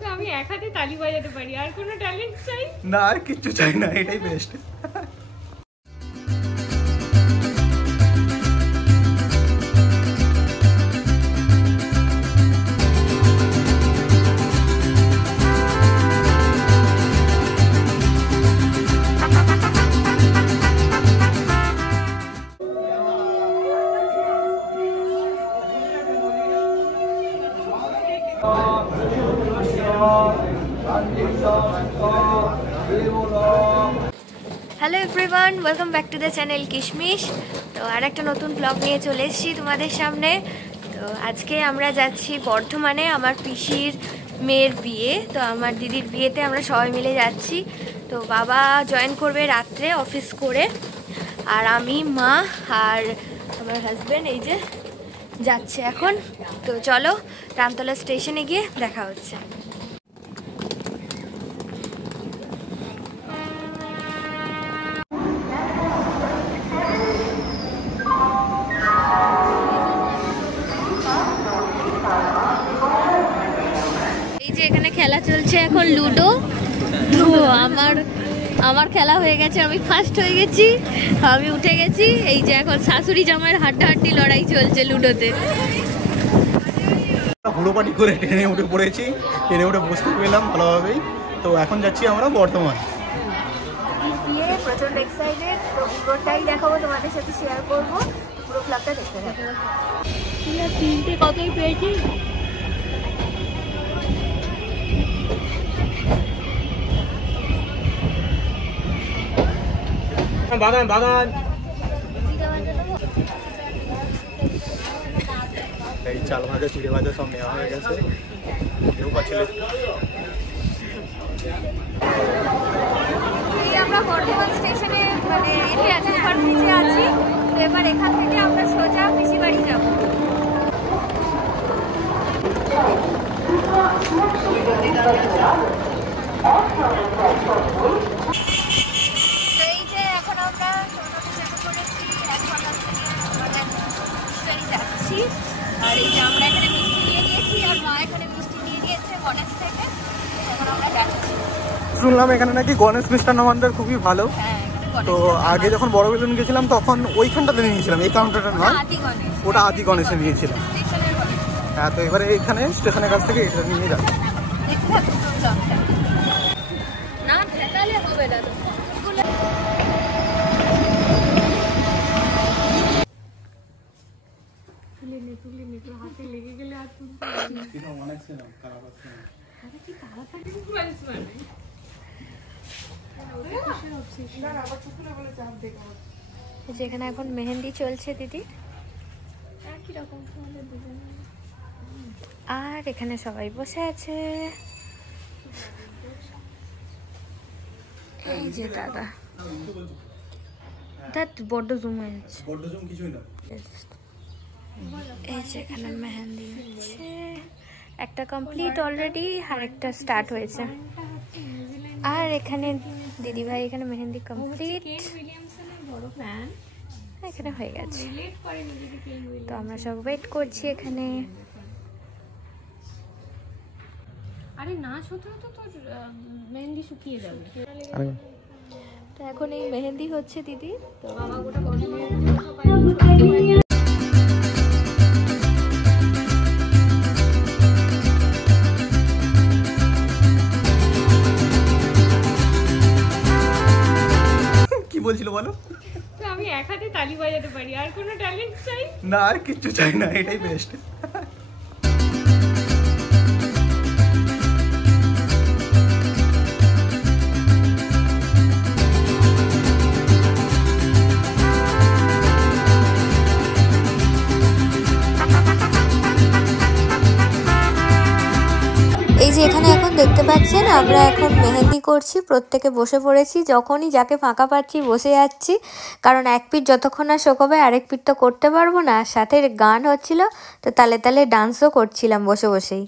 তো আমি এক হাতে তালি বাজাতে পারি, আর কোনো ট্যালেন্ট চাই না? আর কিছু চাই না, এটাই best. Hello everyone, welcome back to the channel কিশমিশ। তো আর একটা নতুন ব্লগ নিয়ে চলে এসেছি তোমাদের সামনে। তো আজকে আমরা যাচ্ছি বর্ধমানে, আমার পিসির মেয়ের বিয়ে। তো আমার দিদির বিয়েতে আমরা সবাই মিলে যাচ্ছি। তো বাবা জয়েন করবে রাত্রে অফিস করে, আর আমি, মা আর আমার হাজব্যান্ড এই যে যাচ্ছে এখন। তো চলো রামতলা স্টেশনে গিয়ে দেখা হচ্ছে। এখানে খেলা চলছে এখন লুডো। তো আমার খেলা হয়ে গেছে, আমি ফার্স্ট হয়ে গেছি, আমি উঠে গেছি। এই যে এখন শাশুড়ি জামাইয়ের হাড্ডাহাড্ডি লড়াই চলছে লুডোতে। হুড়োপাটি করে ট্রেনে উঠে পড়েছি, ট্রেনে উঠে বসতে পেলাম ভালোভাবেই। তো এখন যাচ্ছি আমরা বর্ধমান। প্রচন্ড এক্সাইটেড, তো পুরোটাই দেখাবো তোমাদের সাথে, শেয়ার করবো। পুরো ক্লাবটা দেখতে থাকো। তিনটে কতই পেয়েছি। বাগান বাগান এই চাল ভাজা, চিড়ে ভাজা সব নেওয়া হয়ে গেছে। আমরা বর্ধমান স্টেশনে মানে এসে আছি, ওভারব্রিজে আছি। তো এবার এখান থেকে আমরা সোজা পিসি বাড়ি যাবো। আর এই যে আমরা এখানে মিষ্টি নিয়ে নিয়েছি, আর মা এখানে মিষ্টি নিয়ে নিয়েছে গণেশ থেকে। এখন আমরা যাচ্ছি। শুনলাম এখানে নাকি গণেশ মিষ্টান্ন ভান্ডার খুবই ভালো। তো আগে যখন বড় বেলুন গেছিলাম তখন ওইখানটাতে নিয়েছিলাম, এই কাউন্টারটা নয়, ওটা আদি গণেশে নিয়েছিলাম। হ্যাঁ, তো এবারে এইখানে স্টেশনের কাছ থেকে এটা নিয়ে যাচ্ছি। না ঠেকালে হবে না। হাতে লেগে গেলে আর তুলতে যেখানে এখন মেহেন্দি চলছে দিদি, আর এখানে সবাই বসে আছে। এই যে দাদা, বড্ড জুম হয়ে যাচ্ছে। এই যে এখানে মেহেন্দি হচ্ছে, একটা কমপ্লিট অলরেডি, আর একটা স্টার্ট হয়েছে। আর এখানে দিদিভাই এখানে মেহেন্দি কমপ্লিট, এখানে হয়ে গেছে। তো আমরা সব ওয়েট করছি এখানে। আরে নাচ হতে হতে তোর মেহেন্দি শুকিয়ে যাবে। তো এখন এই মেহেন্দি হচ্ছে দিদি। তো বাবা গোটা গনে বলছিল বলো? তো আমি এক হাতে তালি বাজাতে পারি, আর কোনো ট্যালেন্ট চাই না? আর কিছু চাই না, এটাই বেস্ট। এই যে এখানে এখন দেখতে পাচ্ছেন আমরা এখন মেহেন্দি করছি, প্রত্যেকে বসে পড়েছি। যখনই যাকে ফাঁকা পাচ্ছি বসে যাচ্ছি, কারণ এক পিঠ যতক্ষণ না শোকাবে আরেক পিঠ তো করতে পারবো না। সাথে গান হচ্ছিল, তো তালে তালে ডান্সও করছিলাম বসে বসেই।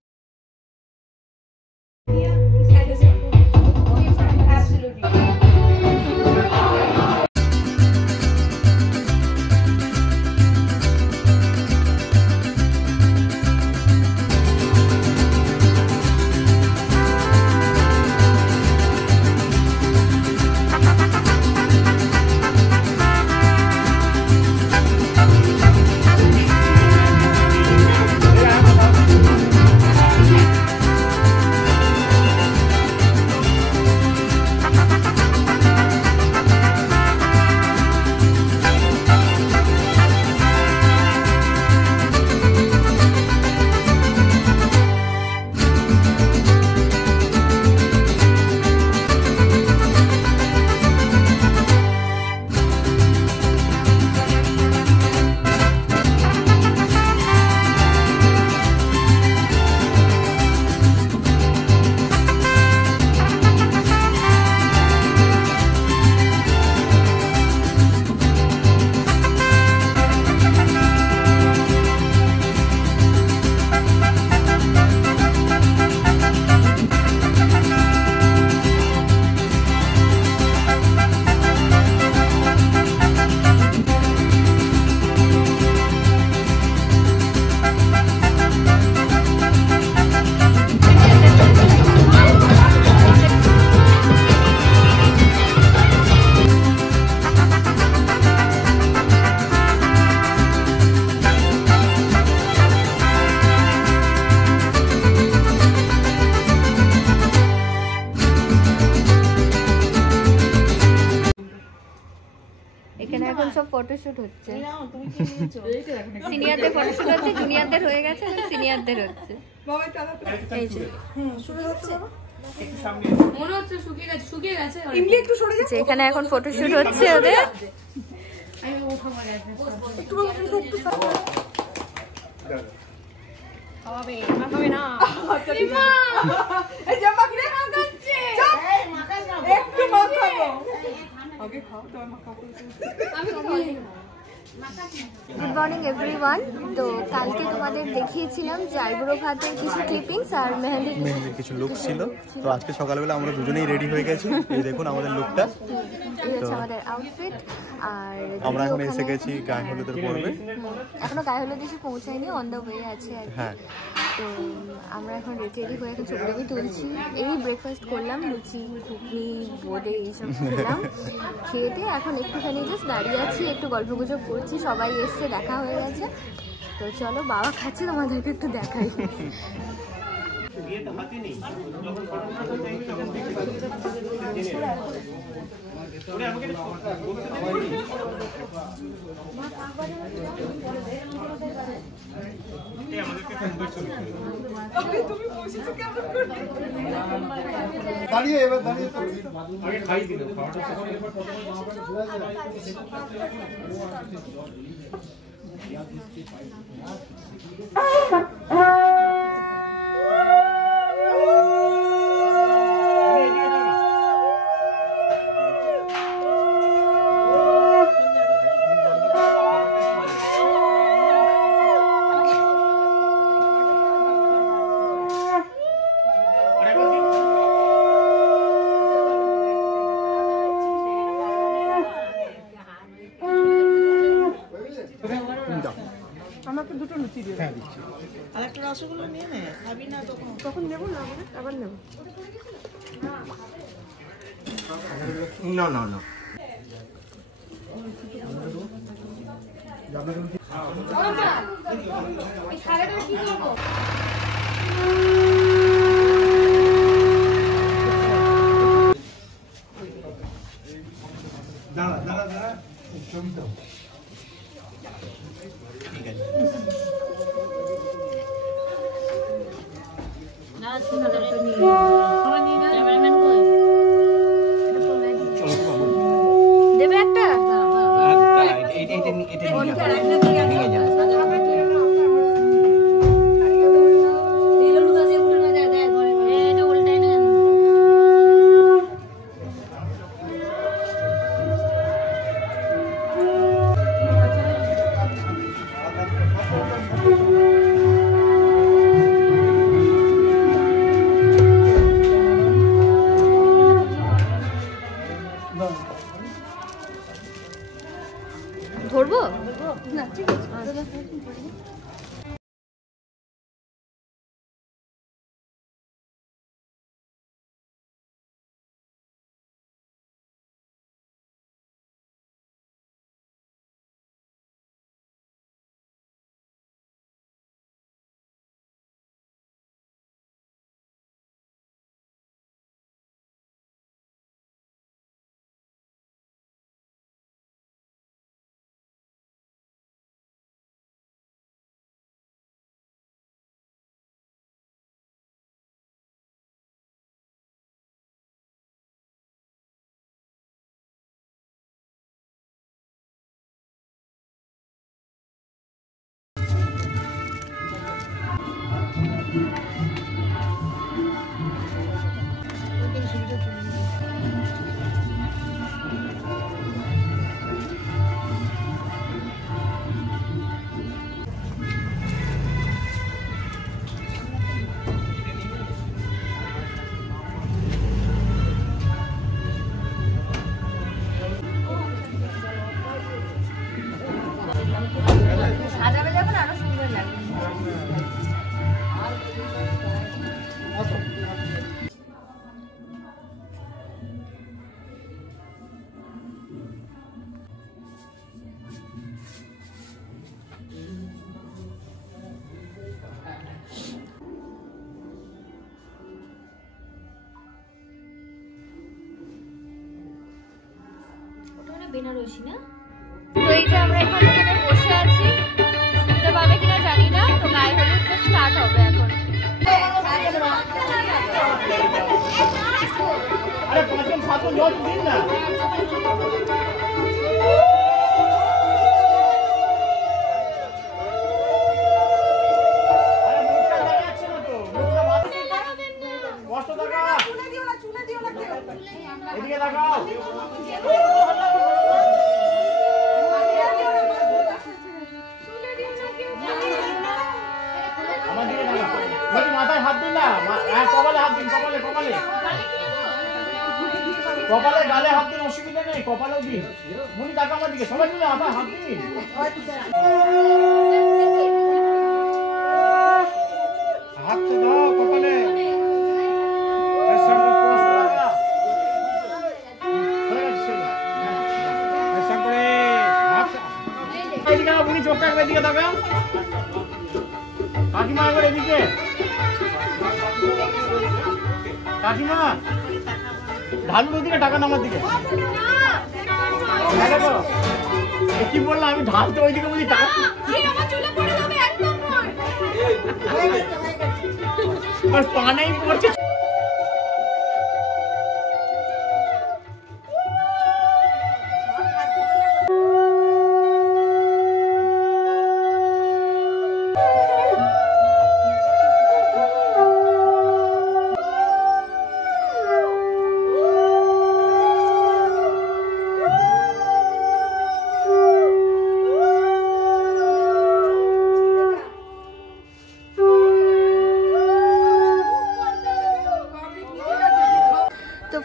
ফটোশুট হচ্ছে, সিনিয়রদের ফটোশুট হচ্ছে, জুনিয়রদের হয়ে গেছে, সিনিয়রদের হচ্ছে। এই যে মনে হচ্ছে শুকিয়ে গেছে এখানে এখন ফটোশুট হচ্ছে ওদের। Good morning everyone. তো কালকে তোমাদের দেখিয়েছিলাম যে আইব্রো ভাতের কিছু ক্লিপিংস আর মেহেন্দির কিছু লুক ছিল। তো আজকে সকালবেলা আমরা দুজনেই রেডি হয়ে গেছি, এই দেখুন আমাদের লুকটা। এই হচ্ছে আমাদের আউটফিট। আর আমরা এখন এসে গেছি গায়ে হলুদের পর্বে। এখনো গায়ে হলুদ এসে পৌঁছায়নি, অন দ্য ওয়ে আছে আর কি। হ্যাঁ, তো আমরা এখন রেডি হয়ে এখন ছবি টবি তুলছি। এই ব্রেকফাস্ট করলাম, লুচি ঘুগনি বোঁদে এইসব খেলাম। খেয়ে দিয়ে এখন একটুখানি জাস্ট দাঁড়িয়ে আছি, একটু গল্প গুজব করছি, সবাই এসছে, দেখা হয়ে গেছে। তো চলো বাবা খাচ্ছে, তোমাদেরকে একটু দেখাই। দাঁড়িয়ে এবার দাঁড়িয়ে আগে খাই দিল। আমাকে দুটো লুচি দিয়ে দিচ্ছি, আর একটা রসগোল্লা নিয়ে নে। খাবি না তখন নেবো না, আবার নেবো। না না না, দাঁড়া দাঁড়া দাঁড়া, ছবি তো ঠিক আছে। দেবে একটা ধরবো না, ঠিক আছে। সাজাবে যখন আরো সুন্দর লাগবে। বেনারসি না? তো এই এখন এখানে বসে আছি, শুনতে পাবে কিনা জানি না। তো গায়ে হলুদটা স্টার্ট হবে এখন। মাথায় হাত দিন না, কপালে হাত দিন, কপালে কপালে কপালে, গালে হাত দিন, অসুবিধা নেই, কপালেও দিন। মুনি টাকা আমার দিকে, সবাই মিলে মাথায় হাত দিন। হাত তো দাও কপালে। মুনি চোখটা একবার দিকে তাকাও, কাকিমা একবার এদিকে, কাকিমা ঢালুর ওদিকে টাকা নামার দিকে। কি বললাম আমি, ঢালতে ওইদিকে বলি টাকা পানেই পড়ছে।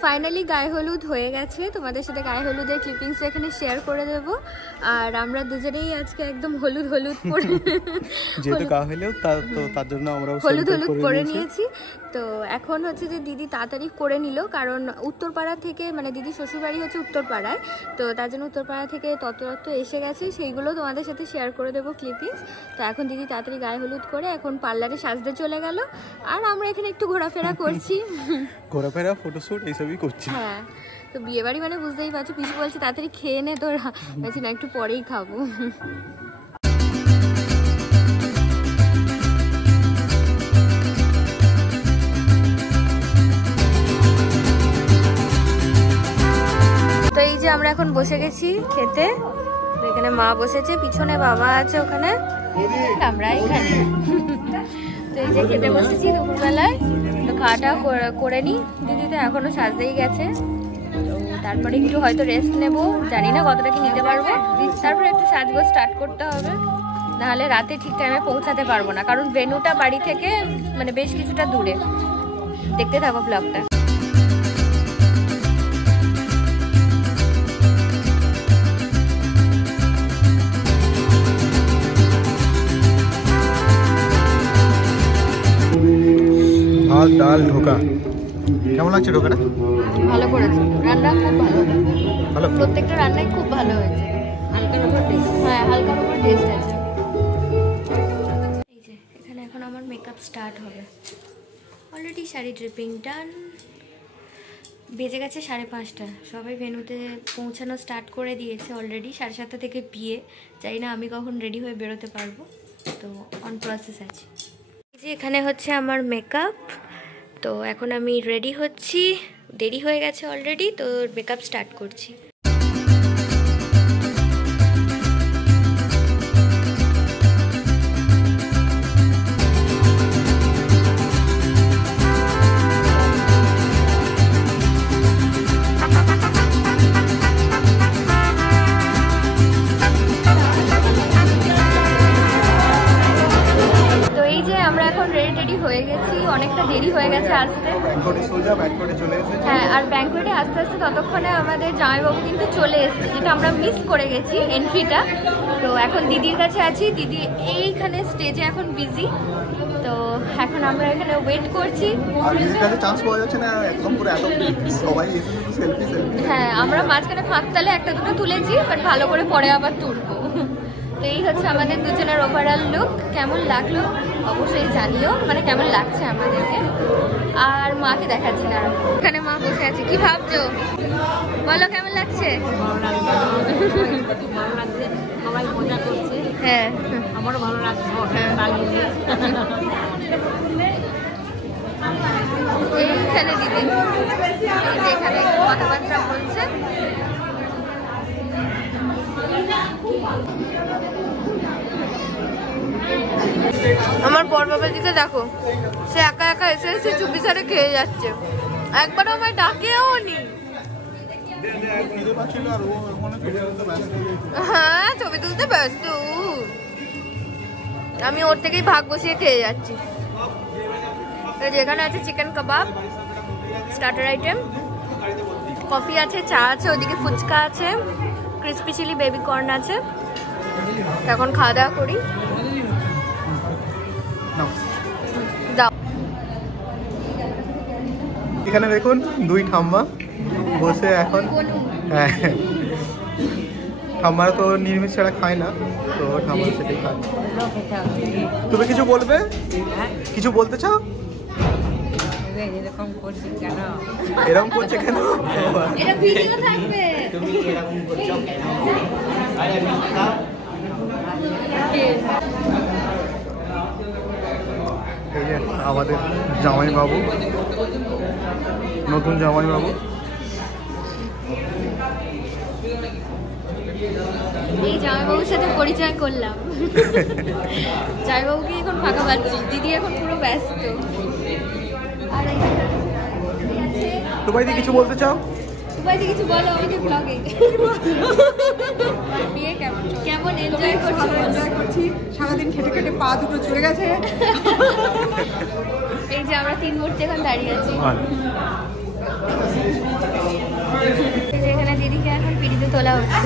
ফাইনালি গায়ে হলুদ হয়ে গেছে, তোমাদের সাথে গায়ে হলুদের ক্লিপিংস এখানে শেয়ার করে দেব। আর আমরা দুজনেই আজকে একদম হলুদ হলুদ করে যেহেতু গায়ে হলেও তার জন্য আমরা হলুদ হলুদ করে নিয়েছি। তো এখন হচ্ছে যে দিদি তাড়াতাড়ি করে নিল, কারণ উত্তরপাড়া থেকে, মানে দিদি শ্বশুরবাড়ি হচ্ছে উত্তরপাড়ায়, তো তার জন্য উত্তরপাড়া থেকে তত্ত্ব এসে গেছে, সেইগুলো তোমাদের সাথে শেয়ার করে দেবো ক্লিপিংস। তো এখন দিদি তাড়াতাড়ি গায়ে হলুদ করে এখন পার্লারে সাজতে চলে গেল, আর আমরা এখানে একটু ঘোরাফেরা করছি, ঘোরাফেরা ফটোশ্যুট এইসবই করছি। হ্যাঁ, তো বিয়ে বাড়ি মানে বুঝতেই পারছো, পিসি বলছে তাড়াতাড়ি খেয়ে নে, তোর বলছি না একটু পরেই খাবো। তো এই যে আমরা এখন বসে গেছি খেতে, এখানে মা বসেছে, পিছনে বাবা আছে, ওখানে আমরা এখানে। তো এই যে খেতে বসেছি দুপুরবেলায়, তো খাওয়াটা করে নি। দিদি তো এখনো সাজতেই গেছে, তারপরে একটু হয়তো রেস্ট নেবো, জানি না কতটা কি নিতে পারবো, তারপরে একটু সাজগো স্টার্ট করতে হবে, নাহলে রাতে ঠিক টাইমে পৌঁছাতে পারবো না, কারণ ভেন্যুটা বাড়ি থেকে মানে বেশ কিছুটা দূরে। দেখতে থাকো ব্লগটা। ভাত ডাল ঢোকা, কেমন লাগছে ঢোকাটা? ভালো করেছে, রান্না খুব ভালো, ভালো, প্রত্যেকটা রান্নাই খুব ভালো হয়েছে, হালকার উপর টেস্ট, হ্যাঁ হালকার উপর টেস্ট আছে। এই যে এখানে এখন আমার মেকআপ স্টার্ট হবে, অলরেডি শাড়ি ড্রিপিং ডান, বেজে গেছে 5:30, সবাই ভেন্যুতে পৌঁছানো স্টার্ট করে দিয়েছে অলরেডি। 7:30 থেকে বিয়ে, জানি না আমি কখন রেডি হয়ে বেরোতে পারবো, তো অন প্রসেস আছে। এই যে এখানে হচ্ছে আমার মেকআপ, তো এখন আমি রেডি হচ্ছি, দেরি হয়ে গেছে অলরেডি, তো মেকআপ স্টার্ট করছি। হয়ে গেছি, অনেকটা দেরি হয়ে গেছে আসতে, হ্যাঁ, আর ব্যাংকোয়েটে আস্তে আস্তে ততক্ষণে আমাদের জামাইবাবু কিন্তু চলে এসেছে, যেটা আমরা মিস করে গেছি এন্ট্রিটা। তো এখন দিদির কাছে আছি, দিদি এইখানে স্টেজে এখন বিজি, তো এখন আমরা এখানে ওয়েট করছি। হ্যাঁ, আমরা মাঝখানে ফাঁকতালে একটা দুটো তুলেছি, বাট ভালো করে পরে আবার তুলবো। তো এই হচ্ছে আমাদের দুজনের ওভারঅল লুক। কেমন লাগলো অবশ্যই জানিও, মানে কেমন লাগছে আমাদেরকে। আর মাকে দেখাচ্ছি না, এখানে মা বসে আছে। কি ভাবছো বলো, কেমন লাগছে? সবাই মজা করছে, হ্যাঁ আমারও ভালো লাগছে দাঁড়িয়ে। এইখানে দিদি এখানে কথাবার্তা বলছে। আমার বড় বাবার দিকে দেখো, সে একা একা এসে এসে চুপি সারে খেয়ে যাচ্ছে, একবারও আমায় ডাকেও নি। হ্যাঁ ছবি তুলতে ব্যস্ত, আমি ওর থেকেই ভাগ বসিয়ে খেয়ে যাচ্ছি। যেখানে আছে চিকেন কাবাব স্টার্টার আইটেম, কফি আছে, চা আছে, ওদিকে ফুচকা আছে, ক্রিসপি চিলি বেবি কর্ন আছে। এখন খাওয়া দাওয়া করি। দাও। এখানে দেখুন দুই ঠাম্মা বসে এখন, হ্যাঁ ঠাম্মারা তো নিরামিষ ছাড়া খায় না, তো ঠাম্মারা সেটাই খায়। তুমি কিছু বলবে, কিছু বলতে চাও? এরকম করছি কেন? এরকম করছে কেন? এটা ভিডিও থাকবে। তুমি এরকম করছো কেন? এই যে আমাদের জামাই বাবু, নতুন জামাই বাবু। এই জামাইবাবুর সাথে পরিচয় করলাম। জামাইবাবুকে এখন ফাঁকা পাচ্ছি, দিদি এখন পুরো ব্যস্ত। আর তো ভাইদি কিছু বলতে চাও? ভাইদি কিছু বলো আমাদের ব্লগে। বিয়ে কেমন চলছে? কেমন এনজয় করছো? এনজয় করছি, সারাদিন খেটে খেটে পা দুটো চলে গেছে। এই যে আমরা 3 মুহূর্তে এখন দাঁড়িয়ে আছি। যেখানে দিদিকে এখন পিড়িতে তোলা হচ্ছে।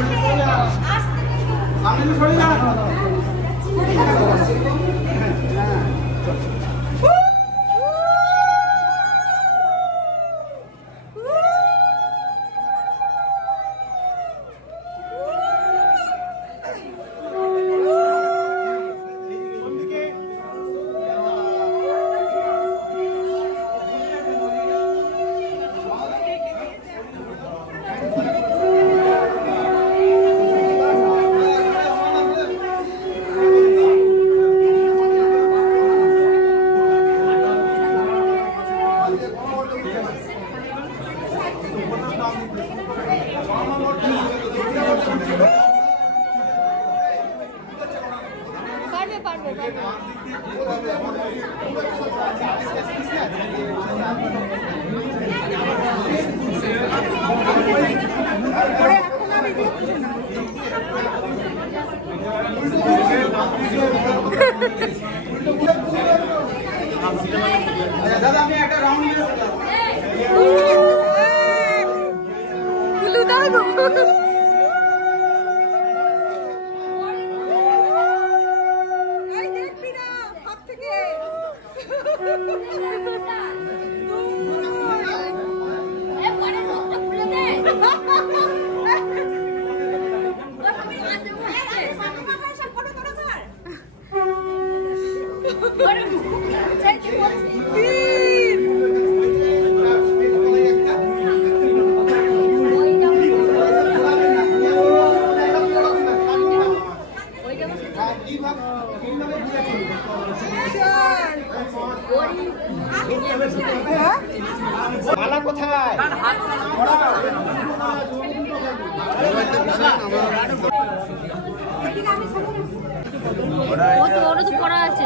ওটা তো পড়া আছে,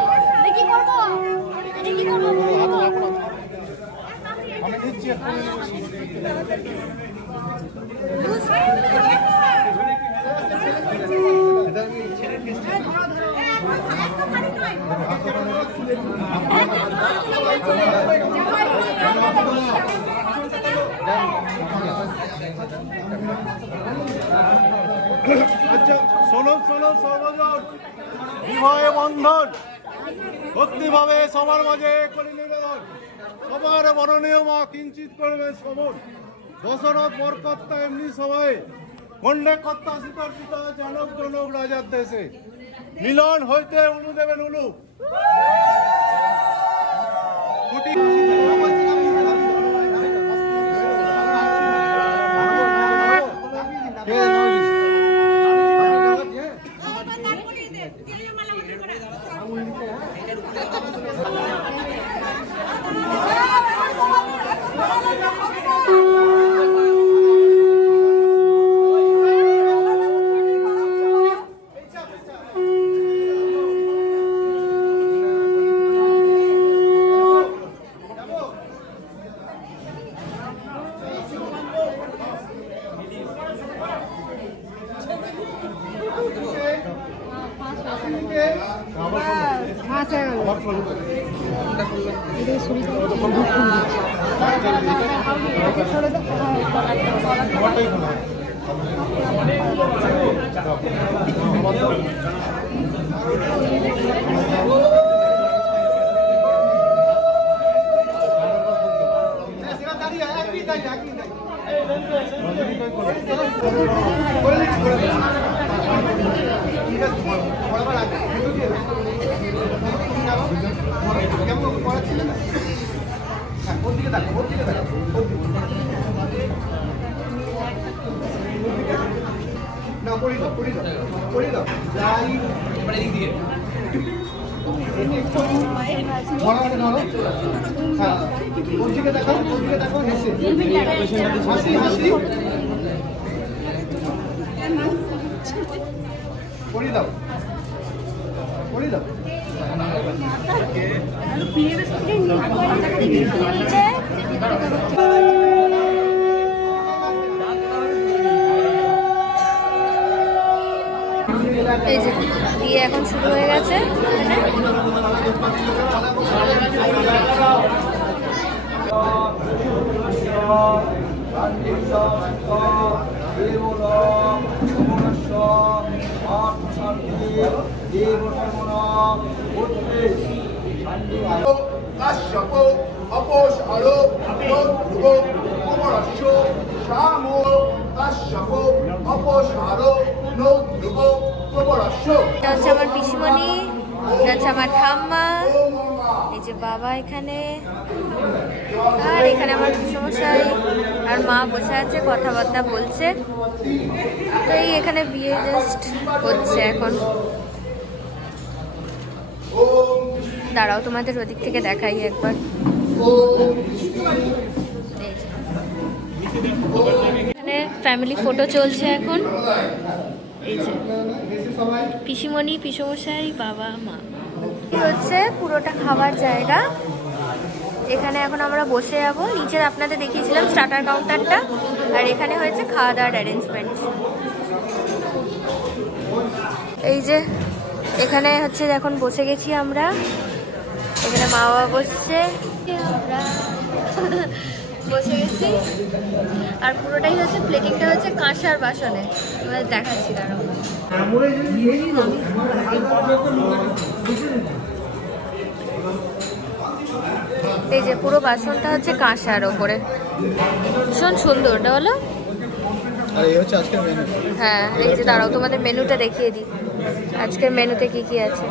কি করবো? কি করবো? আমি দিচ্ছি। আচ্ছা শোনো শোনো সর্বজন, বিবাহে বন্ধন ভক্তিভাবে সবার মাঝে করি নিবেদন, সবার বরণীয় মা কিঞ্চিত করবে শ্রবণ, দশরথ বরকর্তা এমনি সবাই কন্যে কর্তা সীতার পিতা জনক জনক রাজার দেশে, মিলন হইতে উলু দেবেন উলু। এই যে বিয়ে এখন শুরু হয়ে গেছে কাশ্যপ অপোষ আরোপ অমরাস্য শ্যাম কাশ্যপ অপোষ আরোপ ধ্রুব প্রবরাস্য। এটা হচ্ছে আমার পিসিমণি, এটা হচ্ছে আমার ঠাম্মা, এই যে বাবা এখানে, আর এখানে আমার পিসমশাই আর মা বসে আছে কথাবার্তা বলছে। তো এই এখানে বিয়ে জাস্ট হচ্ছে এখন। দাঁড়াও তোমাদের ওদিক থেকে দেখাই একবার। এখানে ফ্যামিলি ফটো চলছে এখন। এই যে পিসিমণি, পিসমশাই, বাবা, মা। হচ্ছে পুরোটা খাবার জায়গা। এখানে এখন আমরা বসে যাবো। নিচে আপনাদের দেখিয়েছিলাম স্টার্টার কাউন্টারটা, আর এখানে হয়েছে খাওয়া দাওয়ার অ্যারেঞ্জমেন্ট। এই যে এখানে হচ্ছে এখন বসে গেছি আমরা, এখানে মা বাবা বসছে, আমরা বসে গেছি। আর পুরোটাই হচ্ছে প্লেটিংটা হচ্ছে কাঁসার বাসনে, তোমাদের দেখাচ্ছি। দাঁড়াও, এই যে পুরো বাসনটা হচ্ছে কাঁসার ওপরে, ভীষণ সুন্দর। ওটা হলো হ্যাঁ। এই যে দাঁড়াও তোমাদের মেনুটা দেখিয়ে দিই, আজকের মেনুতে কি কি আছে।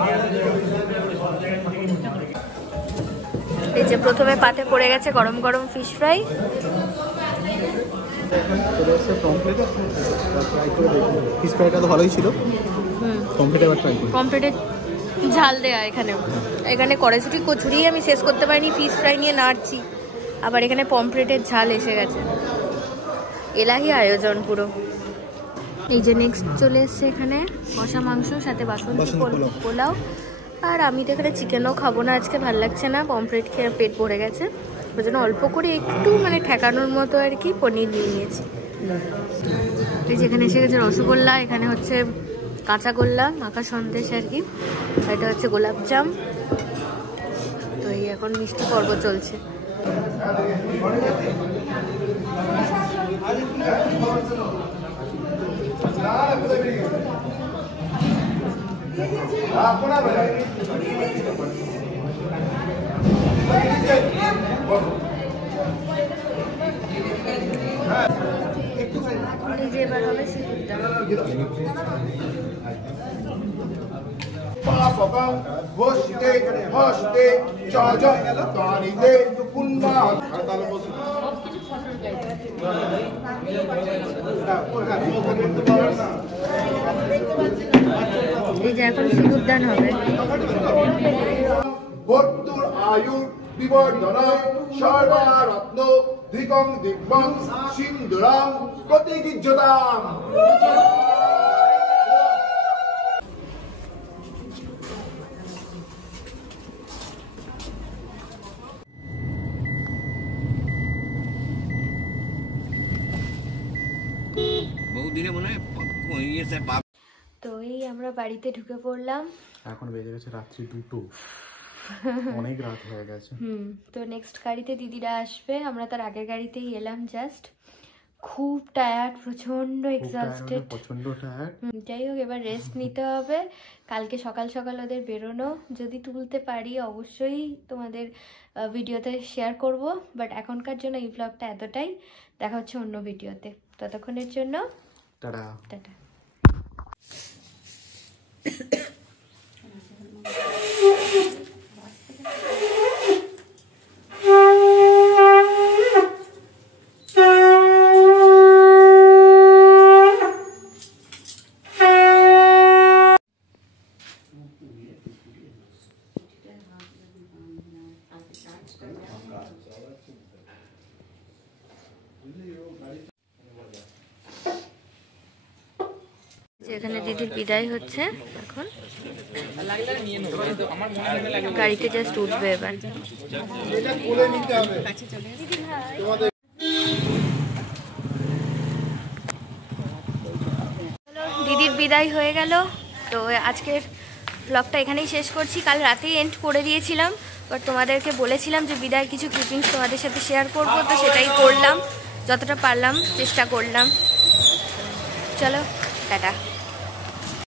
এই যে প্রথমে পাতে পড়ে গেছে গরম গরম ফিশ ফ্রাই। ফিশ ফ্রাইটা তো ভালোই ছিল। পমফ্রেটের ঝাল দেয়া এখানেও। এখানে কড়াইশুঁটি কচুরি আমি শেষ করতে পারিনি, ফিশ ফ্রাই নিয়ে নাড়ছি, আবার এখানে পমফ্রেটের ঝাল এসে গেছে। এলাহি আয়োজন পুরো। এই যে নেক্সট চলে এসছে এখানে কষা মাংস, সাথে বাসন্তী পোলাও। আর আমি তো এখানে চিকেনও খাবো না আজকে, ভাল লাগছে না, পমফ্রেট খেয়ে পেট ভরে গেছে। ওই জন্য অল্প করে একটু মানে ঠেকানোর মতো আর কি পনির নিয়ে নিয়েছি। এই যেখানে এসে গেছে রসগোল্লা, এখানে হচ্ছে কাঁচাগোল্লা, মাখা সন্দেশ আর কি, এটা হচ্ছে গোলাপজাম। তো এই এখন মিষ্টি পর্ব চলছে। এবার হবে এই যে এখন সিঁদুরদান হবে। বর্তুর আয়ুর বিবর্ধনায় সর্বারত্ন ধিকং দিব্যং সিন্দুরং প্রতিগিজ্যতাম। তো এই আমরা বাড়িতে ঢুকে পড়লাম। এখন বেজে গেছে রাত্রি 2টো, অনেক রাত হয়ে গেছে। তো নেক্সট গাড়িতে দিদিরা আসবে, আমরা তার আগের গাড়িতেই এলাম জাস্ট। খুব টায়ার্ড, প্রচন্ড এক্সস্টেড, প্রচন্ড টায়ার্ড। যাই হোক এবার রেস্ট নিতে হবে, কালকে সকাল সকাল ওদের বেরোনো। যদি তুলতে পারি অবশ্যই তোমাদের ভিডিওতে শেয়ার করব, বাট এখনকার জন্য এই ব্লগটা এতটাই। দেখা হচ্ছে অন্য ভিডিওতে, ততক্ষণের জন্য টাটা টাটা। এখানে দিদির বিদায় হচ্ছে, এখন গাড়িতে জাস্ট উঠবে এবার। দিদির বিদায় হয়ে গেল। তো আজকের ব্লগটা এখানেই শেষ করছি। কাল রাতেই এন্ড করে দিয়েছিলাম, বাট তোমাদেরকে বলেছিলাম যে বিদায়ের কিছু ক্লিপিংস তোমাদের সাথে শেয়ার করবো, তো সেটাই করলাম, যতটা পারলাম চেষ্টা করলাম। চলো টাটা।